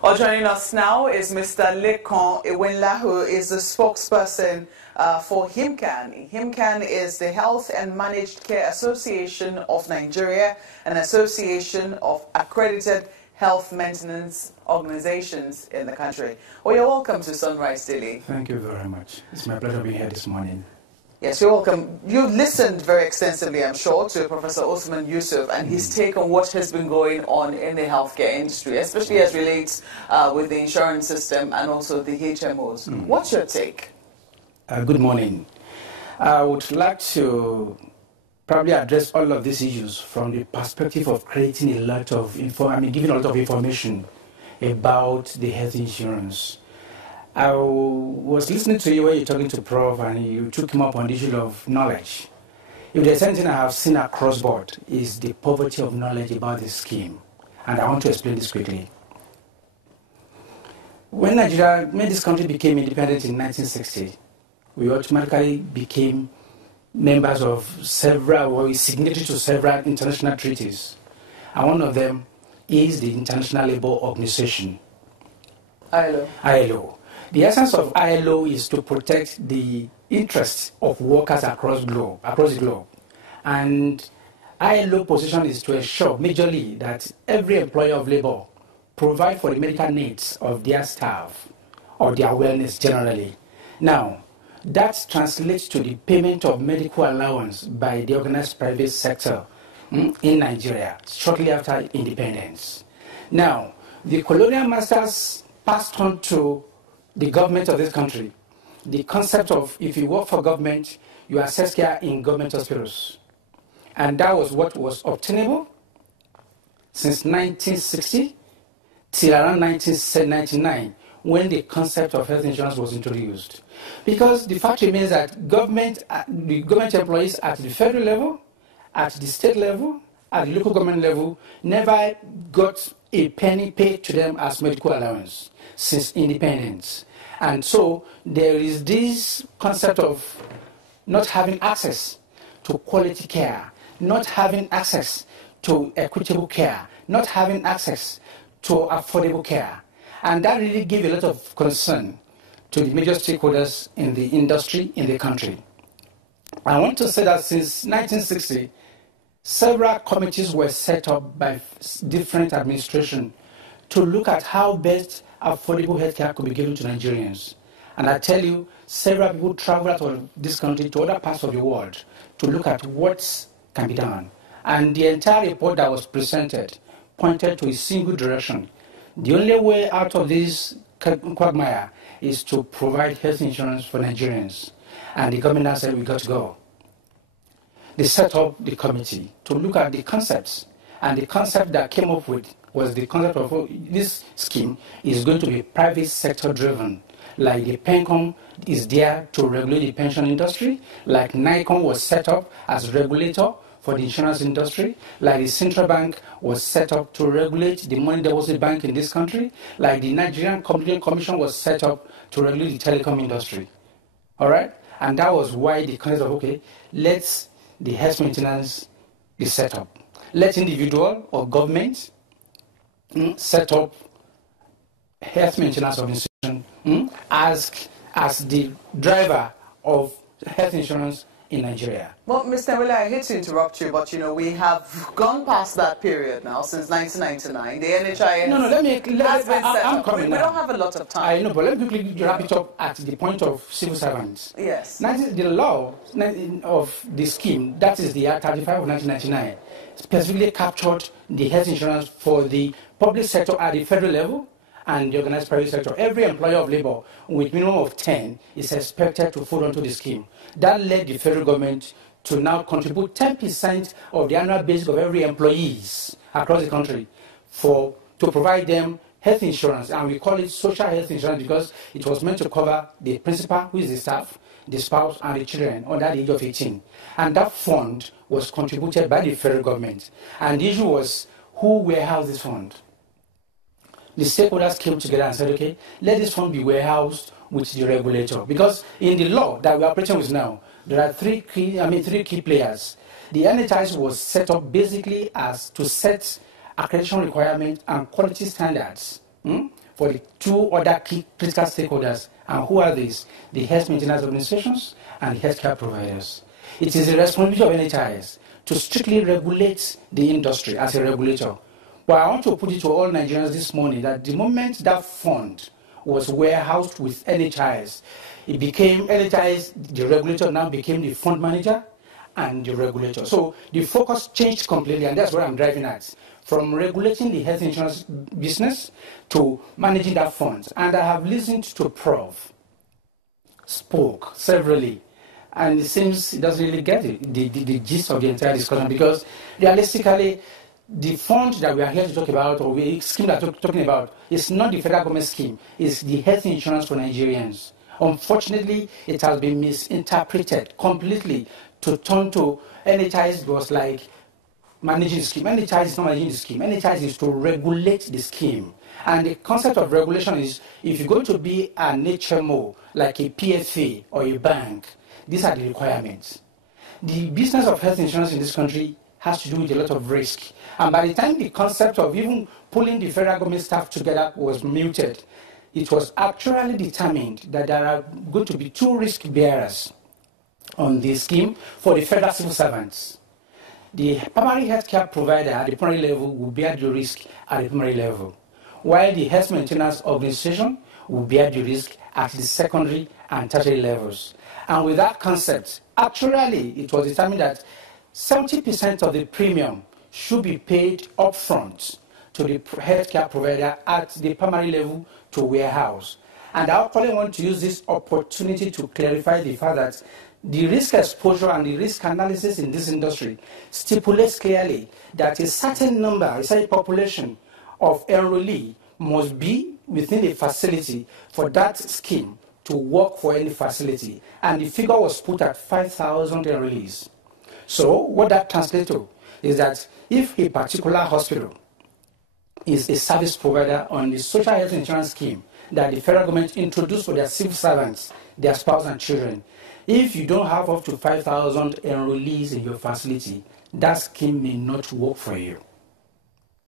Well, joining us now is Mr. Lekan Ewenla, who is the spokesperson for HIMCAN. HIMCAN is the Health and Managed Care Association of Nigeria, an association of accredited health maintenance organizations in the country. Well, you're welcome to Sunrise Daily. Thank you very much. It's my pleasure being here this morning. Yes, you're welcome. You've listened very extensively, I'm sure, to Professor Osman Yusuf and his take on what has been going on in the healthcare industry, especially as relates with the insurance system and also the HMOs. What's your take? Good morning. I would like to probably address all of these issues from the perspective of creating a lot of giving a lot of information about the health insurance. I was listening to you when you were talking to Prof, and you took him up on the issue of knowledge. If there's anything I have seen across board, is the poverty of knowledge about this scheme. And I want to explain this quickly. When this country became independent in 1960, we automatically became members of signatories to several international treaties. And one of them is the International Labour Organization. ILO. The essence of ILO is to protect the interests of workers across the globe. And ILO position is to ensure majorly that every employer of labor provide for the medical needs of their staff or their wellness generally. Now, that translates to the payment of medical allowance by the organized private sector in Nigeria shortly after independence. Now, the colonial masters passed on to the government of this country the concept of if you work for government, you access care in government hospitals. And that was what was obtainable since 1960 till around 1999, when the concept of health insurance was introduced. Because the fact remains that the government employees at the federal level, at the state level, at the local government level, never got a penny paid to them as medical allowance since independence. And so there is this concept of not having access to quality care, not having access to equitable care, not having access to affordable care. And that really gave a lot of concern to the major stakeholders in the industry, in the country. I want to say that since 1960, several committees were set up by different administrations to look at how best affordable health care could be given to Nigerians. And I tell you, several people travel out of this country to other parts of the world to look at what can be done. And the entire report that was presented pointed to a single direction. The only way out of this quagmire is to provide health insurance for Nigerians. And the government said we got to go. They set up the committee to look at the concepts. And the concept that came up with was the concept of this scheme is going to be private sector driven. Like the PENCOM is there to regulate the pension industry, like NICOM was set up as regulator for the insurance industry, like the Central Bank was set up to regulate the money deposit bank in this country, like the Nigerian Competition Commission was set up to regulate the telecom industry. All right? And that was why the concept of, okay, let's the health maintenance be set up. Let individual or government set up health maintenance organization as the driver of health insurance in Nigeria. Well, Mr. Ewenla, I hate to interrupt you, but we have gone past that period now since 1999. The NHIS has been set up. We don't have a lot of time. I know, but let me quickly wrap it up at the point of civil servants. Yes. The law of the scheme, that is the Act 35 of 1999, specifically captured the health insurance for the public sector at the federal level and the organized private sector. Every employer of labor with minimum of 10 is expected to fall onto the scheme. That led the federal government to now contribute 10% of the annual basic of every employees across the country to provide them health insurance. And we call it social health insurance because it was meant to cover the principal, who is the staff, the spouse, and the children under the age of 18. And that fund was contributed by the federal government. And the issue was who warehoused this fund. The stakeholders came together and said, okay, let this fund be warehoused with the regulator. Because in the law that we are operating with now, there are three key players. The NHIS was set up basically as to set accreditation requirements and quality standards for the two other key critical stakeholders. And who are these? The health maintenance organizations and the healthcare providers. It is the responsibility of NHIS to strictly regulate the industry as a regulator. But I want to put it to all Nigerians this morning that the moment that fund was warehoused with NHIS, it became NHIS, the regulator now became the fund manager and the regulator. So the focus changed completely, and that's what I'm driving at. From regulating the health insurance business to managing that fund. And I have listened to Prof. spoke severally, and it seems he doesn't really get it, the gist of the entire discussion, because realistically, the fund that we are here to talk about, or the scheme that we're talking about, is not the federal government scheme, it's the health insurance for Nigerians. Unfortunately, it has been misinterpreted completely to turn to NHIS was like managing the scheme. NHIS is not managing the scheme. NHIS is to regulate the scheme. And the concept of regulation is, if you're going to be an HMO, like a PFA or a bank, these are the requirements. The business of health insurance in this country has to do with a lot of risk. And by the time the concept of even pulling the federal government staff together was mooted, it was actually determined that there are going to be two risk bearers on the scheme for the federal civil servants. The primary healthcare provider at the primary level will bear the risk at the primary level, while the health maintenance organization will bear the risk at the secondary and tertiary levels. And with that concept, actually, it was determined that 70% of the premium should be paid upfront to the healthcare provider at the primary level to warehouse. And I actually want to use this opportunity to clarify the fact that the risk exposure and the risk analysis in this industry stipulates clearly that a certain number, a certain population of enrollee must be within a facility for that scheme to work for any facility. And the figure was put at 5,000 enrollees. So what that translates to is that if a particular hospital is a service provider on the social health insurance scheme that the federal government introduced for their civil servants, their spouse and children, if you don't have up to 5,000 enrollees in your facility, that scheme may not work for you.